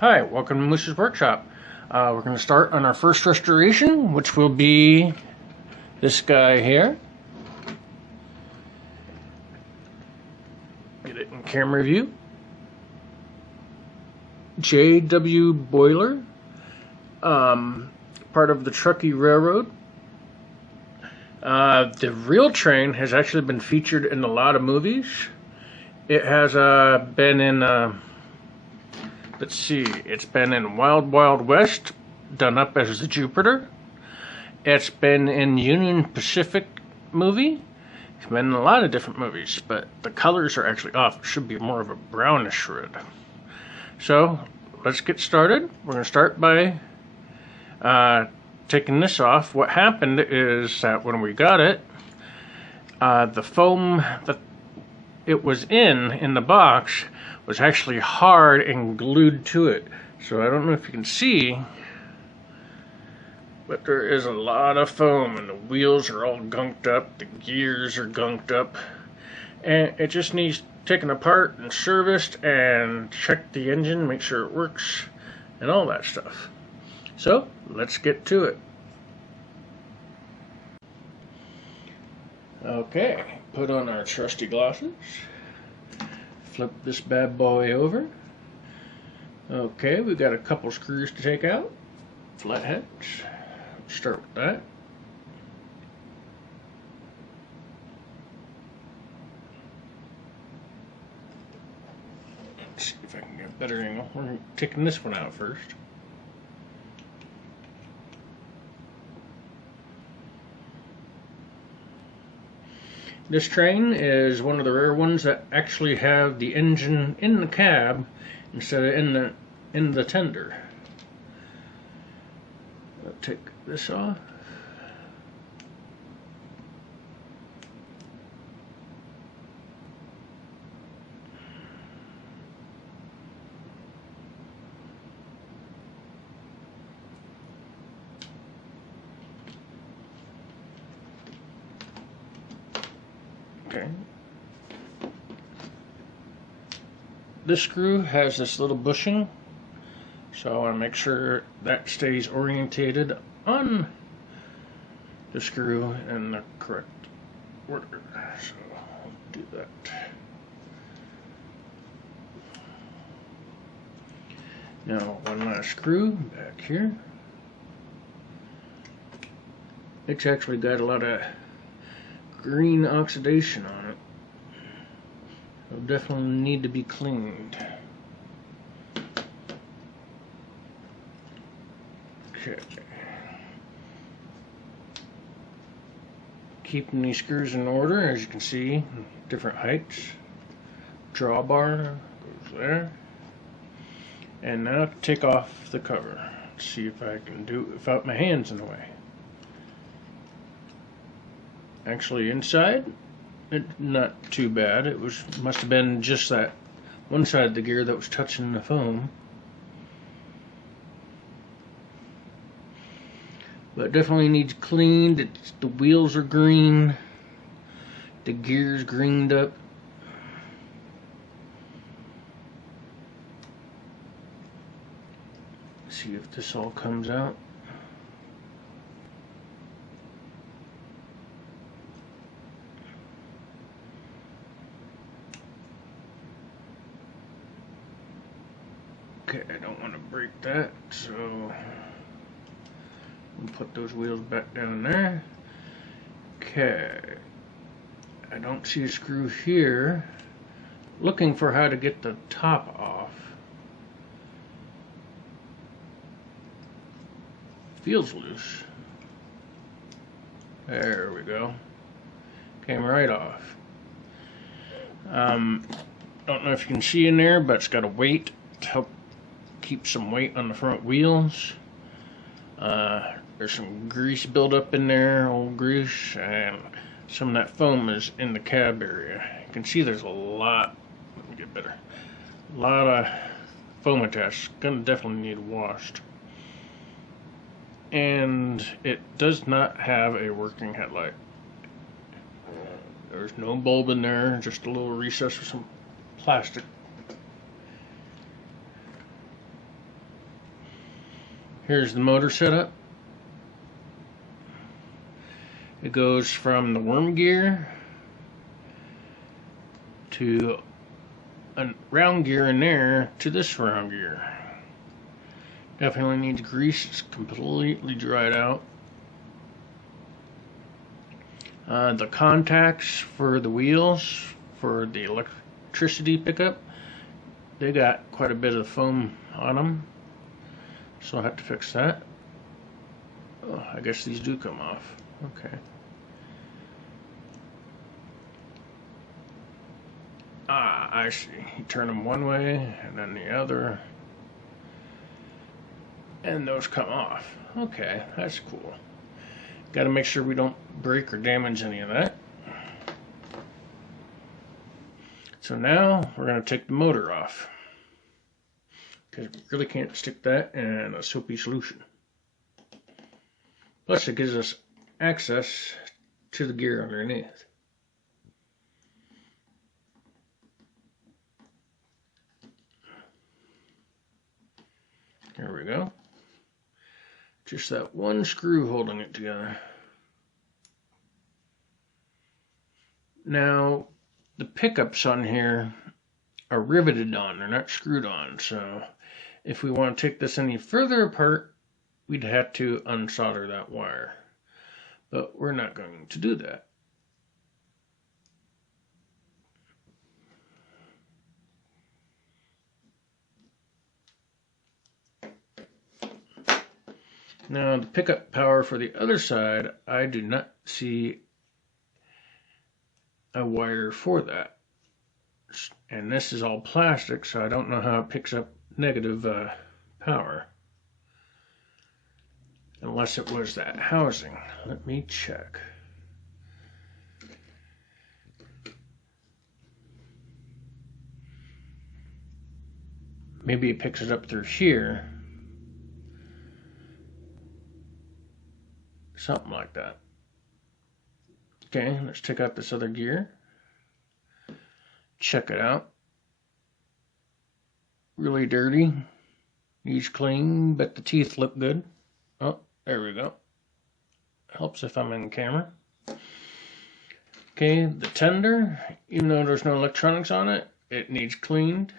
Hi, welcome to Moose's Workshop. We're going to start on our first restoration, which will be this guy here. Get it in camera view. J.W. Boiler, part of the Truckee Railroad. The real train has actually been featured in a lot of movies. It has been in... let's see, it's been in Wild Wild West, done up as the Jupiter. It's been in Union Pacific movie. It's been in a lot of different movies, but the colors are actually off. It should be more of a brownish red. So, let's get started. We're going to start by taking this off. What happened is that when we got it, the foam that it was in the box was actually hard and glued to it. So I don't know if you can see, but there is a lot of foam and the wheels are all gunked up, the gears are gunked up, and it just needs taken apart and serviced and check the engine, make sure it works and all that stuff. So let's get to it. Okay, put on our trusty glasses. Flip this bad boy over. Okay, we've got a couple screws to take out. Flatheads. Start with that. Let's see if I can get a better angle. We're taking this one out first. This train is one of the rare ones that actually have the engine in the cab instead of in the tender. I'll take this off. Okay. This screw has this little bushing, so I want to make sure that stays orientated on the screw in the correct order. So I'll do that. Now one last screw back here. It's actually got a lot of green oxidation on it. It'll definitely need to be cleaned. Okay. Keeping these screws in order, as you can see, different heights. Drawbar goes there. And now take off the cover. Let's see if I can do it without my hands in the way. Actually, inside, it's not too bad. It must have been just that one side of the gear that was touching the foam. But definitely needs cleaned. The wheels are green. The gear's greened up. See if this all comes out. Okay, I don't want to break that, so we'll put those wheels back down there. Okay, I don't see a screw here. Looking for how to get the top off. Feels loose. There we go. Came right off. Don't know if you can see in there, but it's got a weight to help keep some weight on the front wheels. There's some grease buildup in there, old grease, and some of that foam is in the cab area. You can see there's a lot. Let me get better. A lot of foam attached. Gonna definitely need washed. And it does not have a working headlight. There's no bulb in there, just a little recess with some plastic. Here's the motor setup. It goes from the worm gear to a round gear in there to this round gear. Definitely needs grease. It's completely dried out. The contacts for the wheels for the electricity pickup, they got quite a bit of foam on them, so I'll have to fix that. Oh, I guess these do come off. Okay. Ah, I see. You turn them one way and then the other, and those come off. Okay, that's cool. Got to make sure we don't break or damage any of that. So now we're going to take the motor off, because we really can't stick that in a soapy solution. Plus it gives us access to the gear underneath. There we go. Just that one screw holding it together. Now, the pickups on here are riveted on, they're not screwed on, so if we want to take this any further apart, we'd have to unsolder that wire. But we're not going to do that. Now, the pickup power for the other side, I do not see a wire for that. And this is all plastic, so I don't know how it picks up negative power. Unless it was that housing. Let me check. Maybe it picks it up through here. Something like that. Okay, let's take out this other gear. Check it out. Really dirty. Needs clean, but the teeth look good. Oh, there we go. Helps if I'm in camera. Okay, the tender, even though there's no electronics on it, it needs cleaned.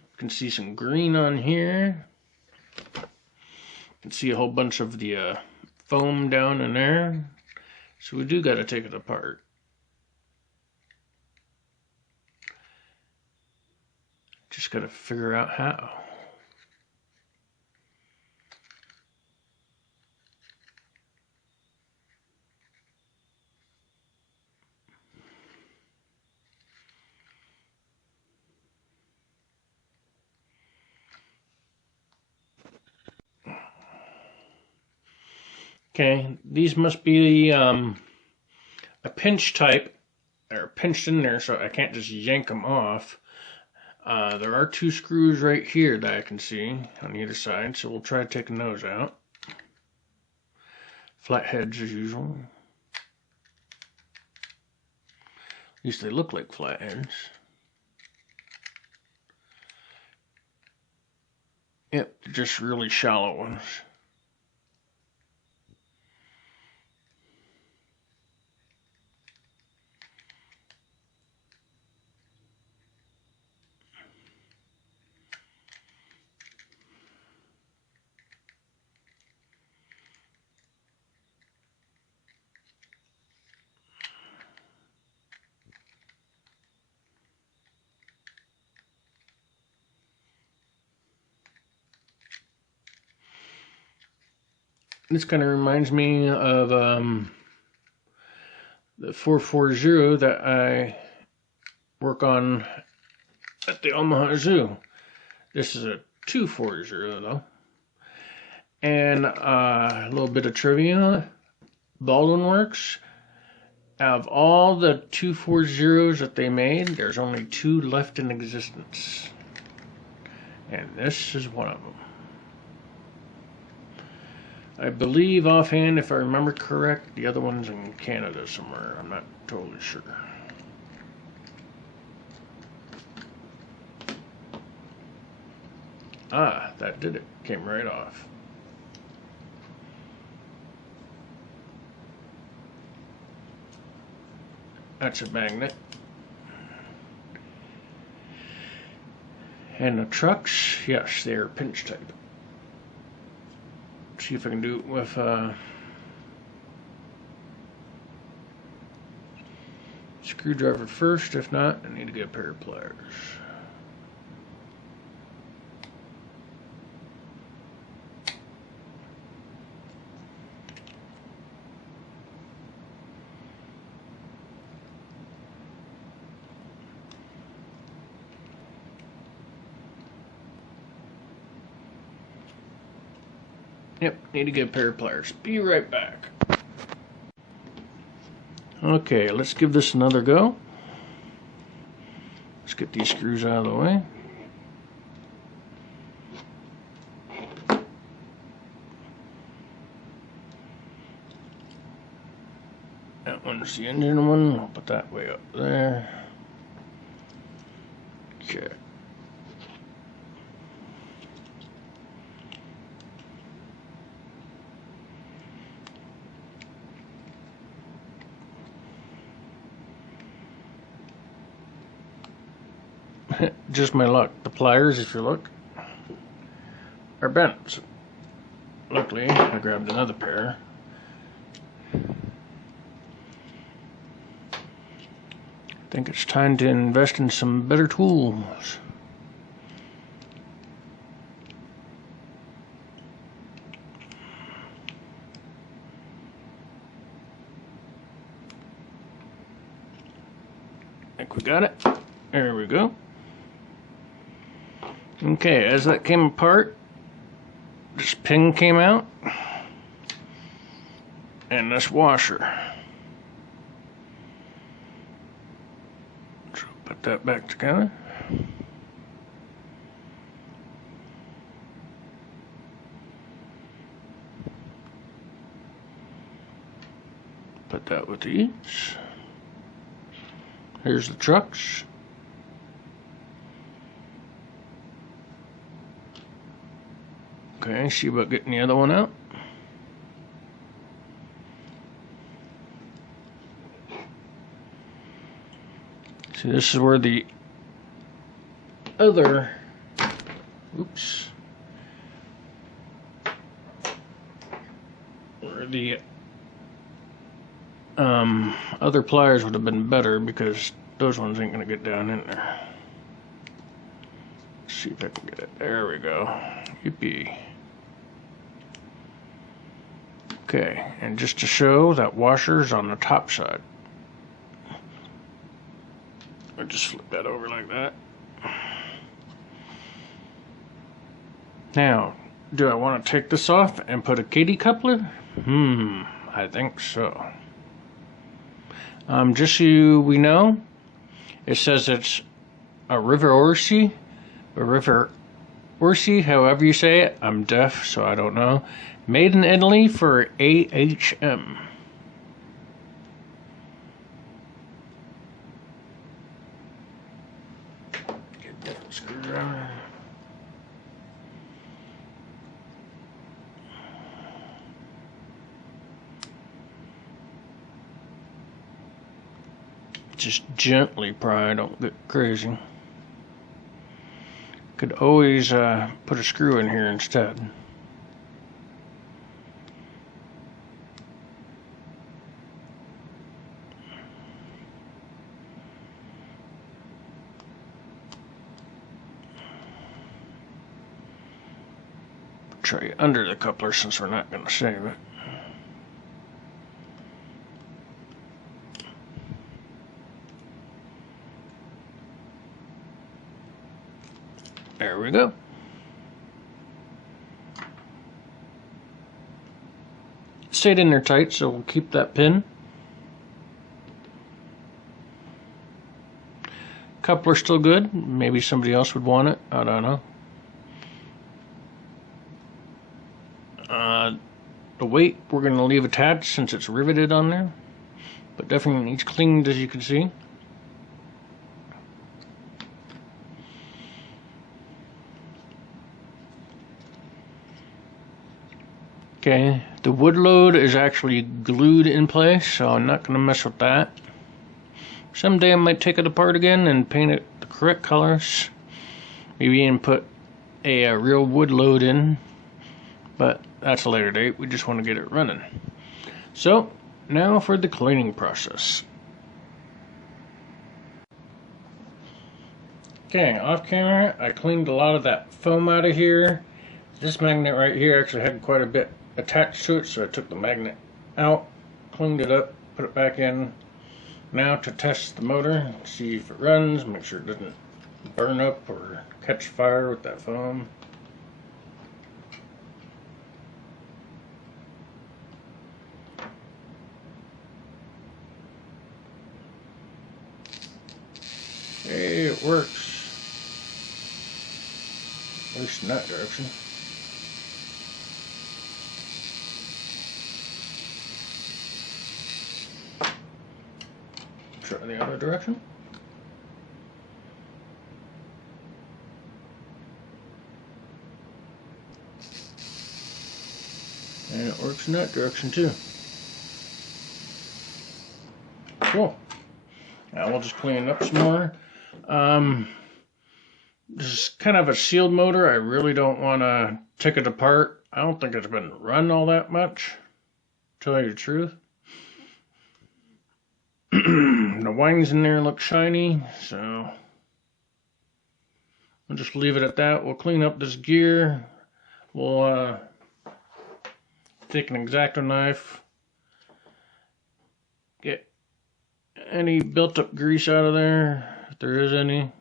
You can see some green on here. You can see a whole bunch of the foam down in there. So we do got to take it apart. Just got to figure out how. Okay, these must be a pinch type. They're pinched in there, so I can't just yank them off. There are two screws right here that I can see on either side, so we'll try taking those out. Flatheads as usual. At least they look like flatheads. Yep, just really shallow ones. This kind of reminds me of the 440 that I work on at the Omaha Zoo. This is a 240 though. And a little bit of trivia. Baldwin Works, out of all the 240s that they made, there's only 2 left in existence. And this is one of them. I believe offhand, if I remember correct, the other one's in Canada somewhere. I'm not totally sure. Ah, that did it. Came right off. That's a magnet. And the trucks, yes, they're pinch type. See if I can do it with screwdriver first. If not, I need to get a pair of pliers. Yep, need to get a pair of pliers. Be right back. Okay, let's give this another go. Let's get these screws out of the way. That one's the engine one. I'll put that way up there. Okay. Just my luck. The pliers, if you look, are bent. Luckily, I grabbed another pair. I think it's time to invest in some better tools. I think we got it. There we go. Okay, as that came apart, this pin came out, and this washer. So put that back together. Put that with these. Here's the trucks. Okay, see about getting the other one out. See, this is where the other, oops, where the other pliers would have been better, because those ones ain't gonna get down in there. Let's see if I can get it. There we go. Yippee. Okay, and just to show, that washer's on the top side. I'll just flip that over like that. Now, do I want to take this off and put a Katy coupler? I think so. Just so we know, it says it's a River Orsi, or River Orsi, however you say it. I'm deaf, so I don't know. Made in Italy for AHM. Get that screwdriver. Just gently pry, don't get crazy. Could always put a screw in here instead. Tray under the coupler, since we're not going to save it. There we go. It stayed in there tight, so we'll keep that pin. Coupler's still good. Maybe somebody else would want it. I don't know. The weight we're going to leave attached since it's riveted on there, but definitely needs cleaned, as you can see. Okay, the wood load is actually glued in place, so I'm not going to mess with that. Someday I might take it apart again and paint it the correct colors. Maybe even put a real wood load in. But that's a later date. We just want to get it running. So, now for the cleaning process. Okay, off camera, I cleaned a lot of that foam out of here. This magnet right here actually had quite a bit attached to it, so I took the magnet out, cleaned it up, put it back in. Now to test the motor, see if it runs, make sure it doesn't burn up or catch fire with that foam. Hey, it works. At least in that direction. Try the other direction. And it works in that direction too. Cool. Now we'll just clean it up some more. This is kind of a sealed motor. I really don't want to take it apart. I don't think it's been run all that much, to tell you the truth. The windings in there look shiny, so we'll just leave it at that. We'll clean up this gear. We'll take an X-Acto knife, get any built-up grease out of there, if there is any.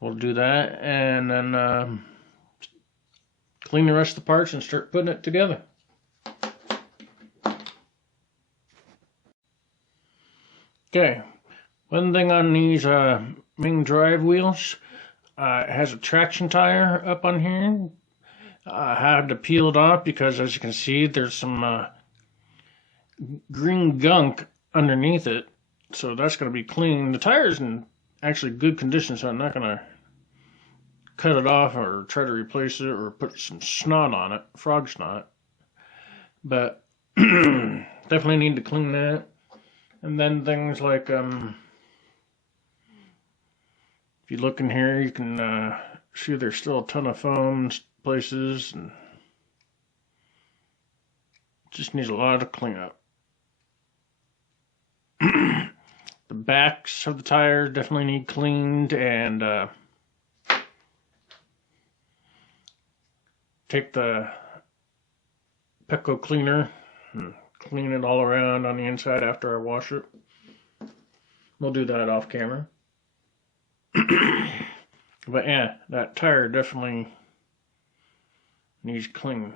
We'll do that, and then clean the rest of the parts and start putting it together. Okay, one thing on these main drive wheels, it has a traction tire up on here. I had to peel it off because, as you can see, there's some green gunk underneath it, so that's going to be clean. The tire's in actually good condition, so I'm not going to cut it off or try to replace it or put some snot on it, frog snot. But definitely need to clean that. And then things like, if you look in here, you can see there's still a ton of foam places, and just needs a lot of cleanup. The backs of the tires definitely need cleaned, and take the Petco cleaner and clean it all around on the inside after I wash it. We'll do that off camera. But yeah, that tire definitely needs cleaning.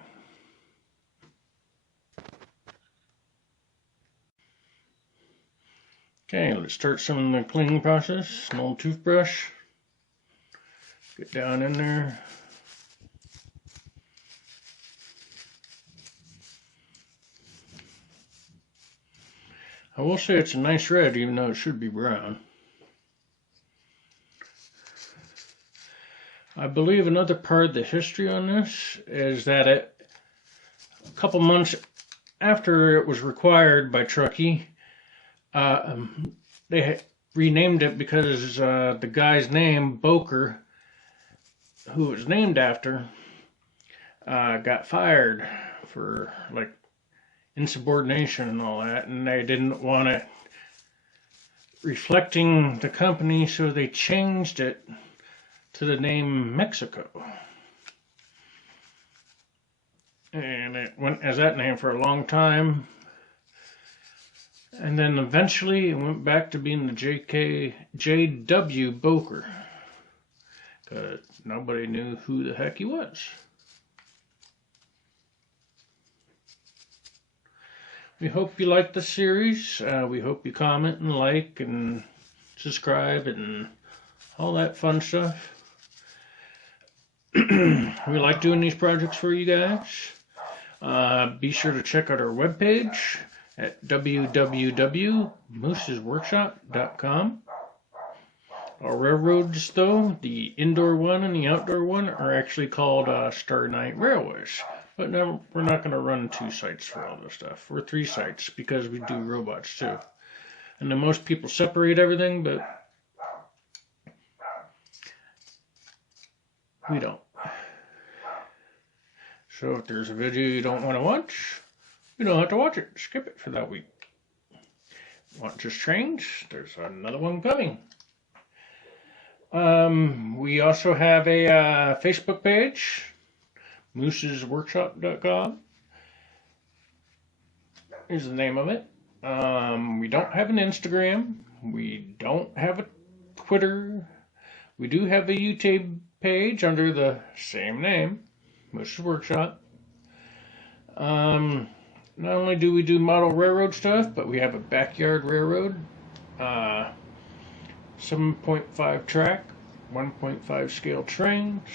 Okay, let's start some of the cleaning process. An old toothbrush. Get down in there. I will say it's a nice red, even though it should be brown. I believe another part of the history on this is that a couple months after it was required by Truckee, they renamed it because the guy's name, Boker, who it was named after, got fired for like insubordination and all that, and they didn't want it reflecting the company, so they changed it to the name Mexico. And it went as that name for a long time. And then eventually it went back to being the J.W. Boker, because nobody knew who the heck he was. We hope you like the series. We hope you comment and like and subscribe and all that fun stuff. We like doing these projects for you guys. Be sure to check out our webpage at www.moosesworkshop.com. Our railroads, though, the indoor one and the outdoor one, are actually called Star Night Railways. But no, we're not going to run 2 sites for all this stuff. We're 3 sites because we do robots too. And then most people separate everything, but we don't. So if there's a video you don't want to watch, you don't have to watch it. Skip it for that week. Want just trains? There's another one coming. We also have a Facebook page, moosesworkshop.com is the name of it. We don't have an Instagram. We don't have a Twitter. We do have a YouTube page under the same name, Moose's Workshop. Not only do we do model railroad stuff, but we have a backyard railroad, 7.5 track, 1.5 scale trains.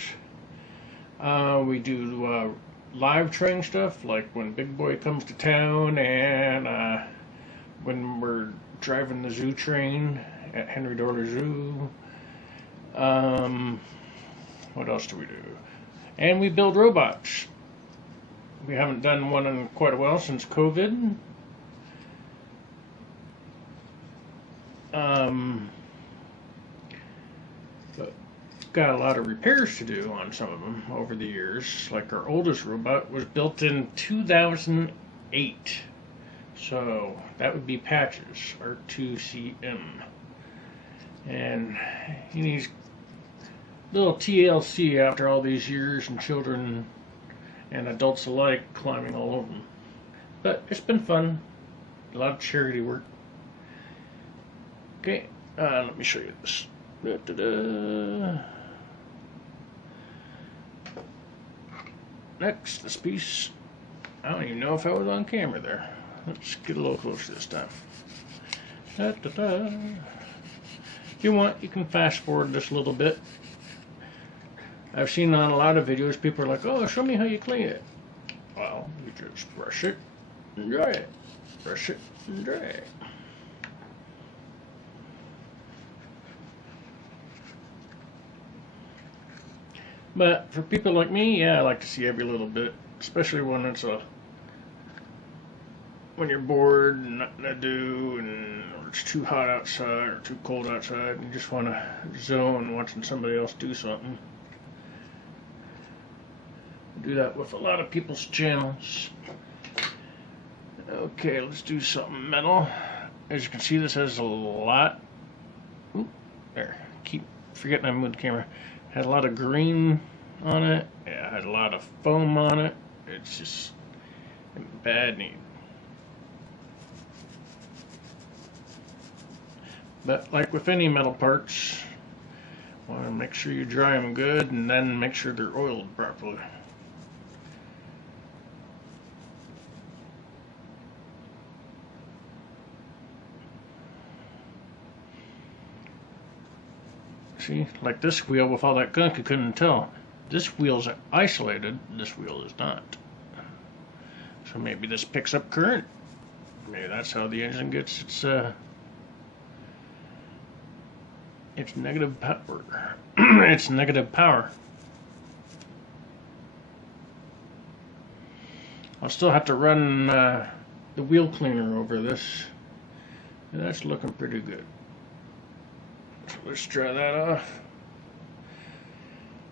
We do live train stuff, like when Big Boy comes to town, and when we're driving the zoo train at Henry Dorler Zoo. What else do we do? And we build robots. We haven't done one in quite a while since COVID. But got a lot of repairs to do on some of them over the years. Like our oldest robot was built in 2008. So that would be Patches, R2CM. And he needs a little TLC after all these years, and children and adults alike climbing all over them. But it's been fun. A lot of charity work. Okay, let me show you this. Da-da-da. Next, this piece. I don't even know if I was on camera there. Let's get a little closer this time. Da-da-da. If you want, you can fast forward this a little bit. I've seen on a lot of videos, people are like, oh, show me how you clean it. Well, you just brush it and dry it. Brush it and dry it. But for people like me, yeah, I like to see every little bit, especially when it's when you're bored and nothing to do, and or it's too hot outside or too cold outside, and you just want to zone watching somebody else do something. Do that with a lot of people's channels. Okay, let's do something metal. As you can see, this has a lot. Oop, there. Keep forgetting I moved the camera. Had a lot of green on it. Yeah, had a lot of foam on it. It's just in bad need. But like with any metal parts, want to make sure you dry them good, and then make sure they're oiled properly. See, like this wheel with all that gunk, you couldn't tell. This wheel's isolated, this wheel is not. So maybe this picks up current. Maybe that's how the engine gets its negative power. Its negative power. I'll still have to run the wheel cleaner over this. And that's looking pretty good. So let's dry that off.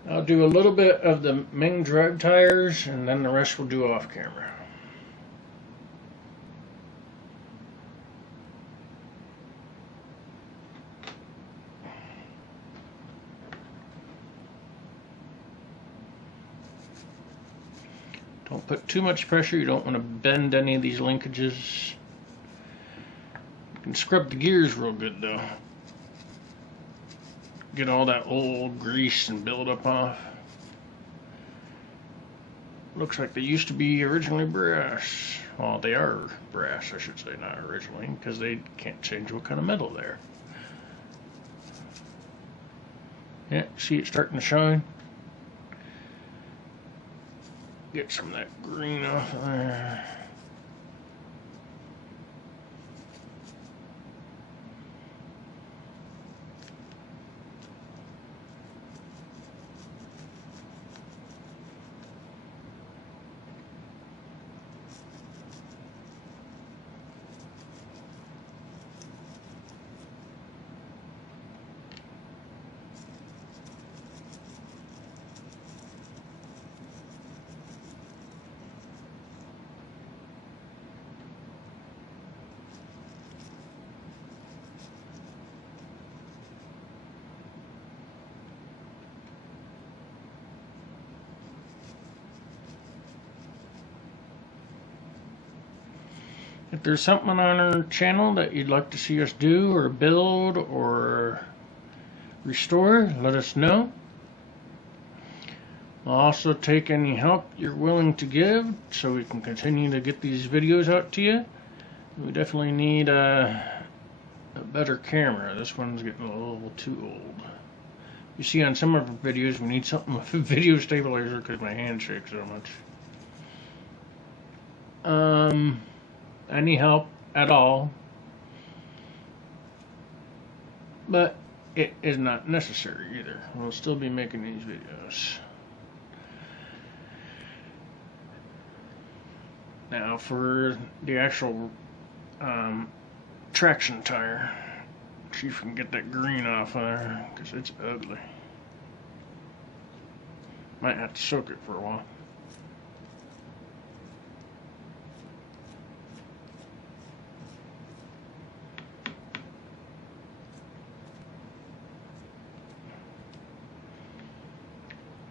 I'll do a little bit of the main drag tires, and then the rest we'll do off camera. Don't put too much pressure. You don't want to bend any of these linkages. You can scrub the gears real good though. Get all that old grease and buildup off. Looks like they used to be originally brass. Well, they are brass, I should say, not originally, because they can't change what kind of metal they're. Yeah, see it starting to shine? Get some of that green off of there. If there's something on our channel that you'd like to see us do or build or restore, let us know. I'll also take any help you're willing to give so we can continue to get these videos out to you. We definitely need a better camera. This one's getting a little too old. You see on some of our videos we need something with a video stabilizer because my hand shakes so much. Any help at all, but it is not necessary either. We'll still be making these videos. Now for the actual traction tire, see if we can get that green off of there because it's ugly. Might have to soak it for a while.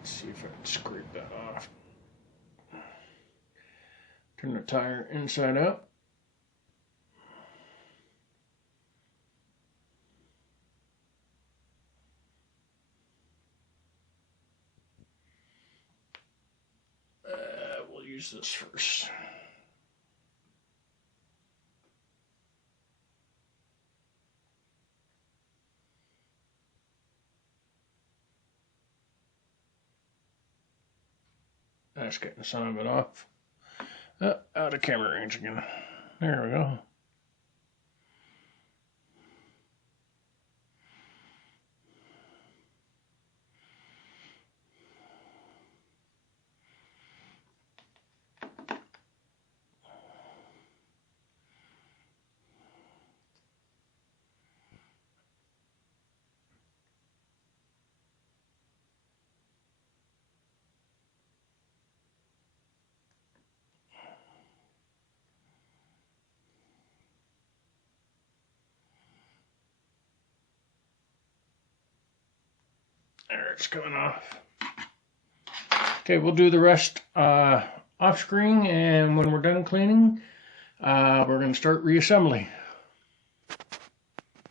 See if I can scrape that off. Turn the tire inside out. We'll use this first. That's getting some of it off. Out of camera range again. There we go. There, it's coming off. Okay, we'll do the rest off screen, and when we're done cleaning, we're going to start reassembly.